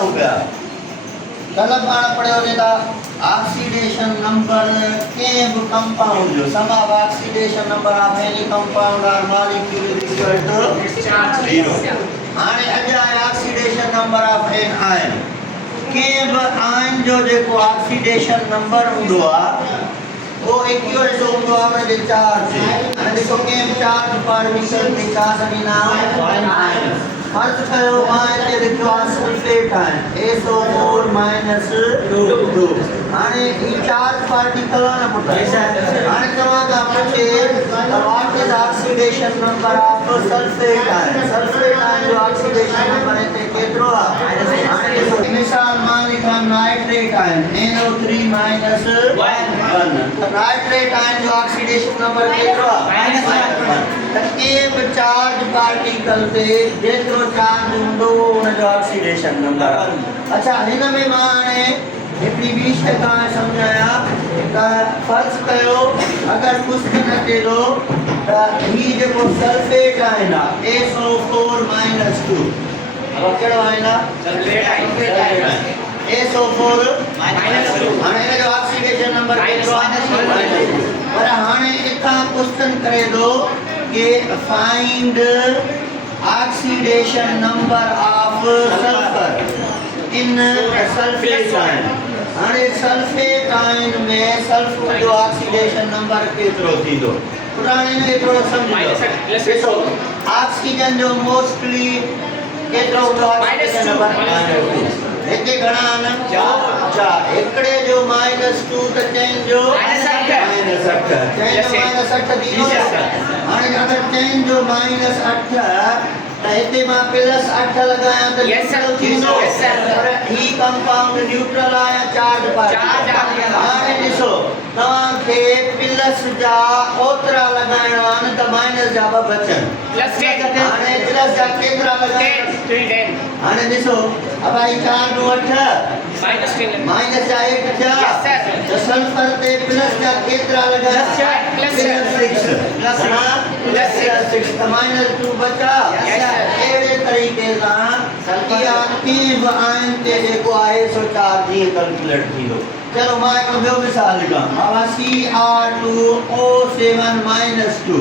हो गया कल पाण पढ़ियो जेका ऑक्सीडेशन नंबर के कंपाउंड जो sum of oxidation number of any compound or molecule is equal to 0 हाने अजा oxidation number of an ion के आयन जो जेको ऑक्सीडेशन नंबर हुंदो आ वो इक्वल टू हुंदो आपने चार्ज अने देखो के चार्ज पार्टिकल के चार्ज बिना आयन फर्स्ट करो आयन के लिखो सल्फेट आयन SO4 -2 हाने ई चार्ज पार्टिकल ना पुट हाने तवा का पूछे what is oxidation number of sulphate ion जो ऑक्सीडेशन नंबर है केतरो हाने मिसाल मान लिखा nitrate ion NO3 -1 nitrate ion जो ऑक्सीडेशन नंबर केतरो -1 एक चार्ज पार्टिकल ते जेतरो चार्ज हुंदो उन जो ऑक्सीडेशन नंबर अच्छा हिन में माने हिकड़ी बी शय का समझाया त फर्ज कयो अगर कुछ न केलो त ही जो सल्फेट आयन SO4 -2 अब केड़ो आयन सल्फेट आयन SO4 -2 हाने जो ऑक्सीडेशन नंबर केतरो आहे पर हाने इका क्वेश्चन करे दो कि find oxidation number of sulphur in sulphate ion हाने सल्फेट आयन में सल्फर जो ऑक्सीडेशन नंबर केतरो थींदो पुराणे में एतरो समझो देखो ऑक्सीजन जो मोस्टली केतरो हुंदो ऑक्सीडेशन नंबर एते घणा आन 4 एकड़े जो -2 त चेंज जो -8 चेंज जो -8 दीनो हाने अगर चेंज जो -8 त हिते मां +8 लगाया त न्यूट्रल थींदो पर ही कंपाउंड न्यूट्रल आया चार्ज पार्टिकल हाने ॾिसो तव्हां खे प्लस जा ओतरा लगाइणा आहिनि त माइनस जा ब बचन हाने प्लस जा केतिरा लगाइणा हाने ॾिसो अब आई 4 नु 8 माइनस जा 1 थिया त सल्फर ते प्लस जा केतिरा लगाइणा प्लस 6 त -2 बचा अहिड़े तरीक़े सां सल्फियान की बि आयन ते जेको आहे सो चार्ज जीअं कैलकुलेट थींदो चलो मां हिकु ॿियो मिसाल लिखां बाबा Cr2O7 -2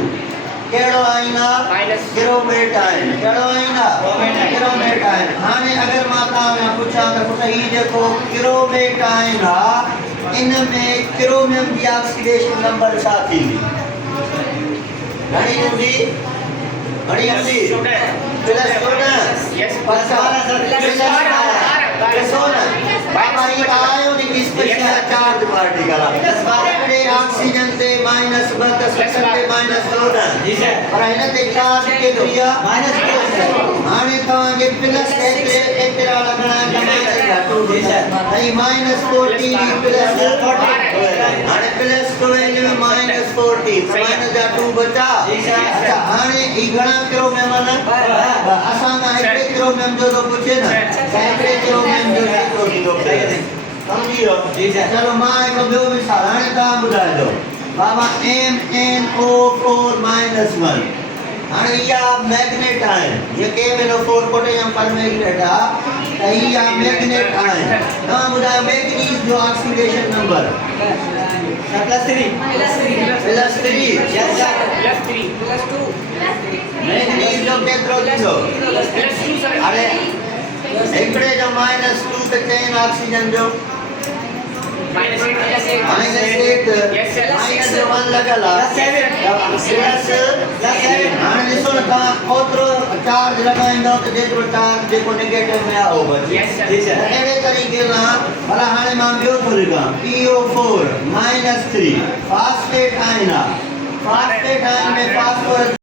केड़ो आयन आहे क्रोमेट आयन केड़ो आयन आहे क्रोमेट आयन हाने अगर मां तव्हां पुछां त पुट ही जेको क्रोमेट आयन आहे इन में क्रोमियम जी ऑक्सीडेशन नंबर छा थींदी घणी हूंदी प्लस 14 यस बाबा ही आयो नी स्पेशल चार्ज पार्टिकल एकड़े ऑक्सीजन ते -2 त सल्फर ते -14 जी सर पर हिन ते चार्ज केतरी आहे -2 हाने तव्हां के प्लस एतरा लगणा -2 जी सर ऐं -14 प्लस 14 हाने प्लस 12 में -14 माइनस जा 2 बचा अच्छा हाने ई घणा क्रोमियम न असां का एकड़े क्रोमियम जो तो पूछे ना एकड़े क्रोमियम जो केतरो थींदो समझियो जी सर चलो मां एक ॿियो मिसाल हाणे तव्हां ॿुधाए दो बाबा MnO4 -1 हाणे इहा मैग्नेट आयन ये KMnO4 पोटेशियम परमैंगनेट आ त इहा मैग्नेट आयन तव्हां ॿुधायो मैग्नीज जो ऑक्सीडेशन नंबर +3 यस +2 मैग्नीज जो केतरो थींदो +2 अरे एकड़े जो -2 त चेन ऑक्सीजन जो -8 माइनस 1 लगल प्लस 7 हाने ॾिसो न तव्हां ओतिरो चार्ज लॻाईंदव त जेतिरो चार्ज जेको नेगेटिव में आहे उहो बचे अहिड़े तरीक़े सां भला हाणे मां ॿियो थो लिखां PO4 -3 फास्फेट आयन आहे फास्फेट आयन में फास्फोरस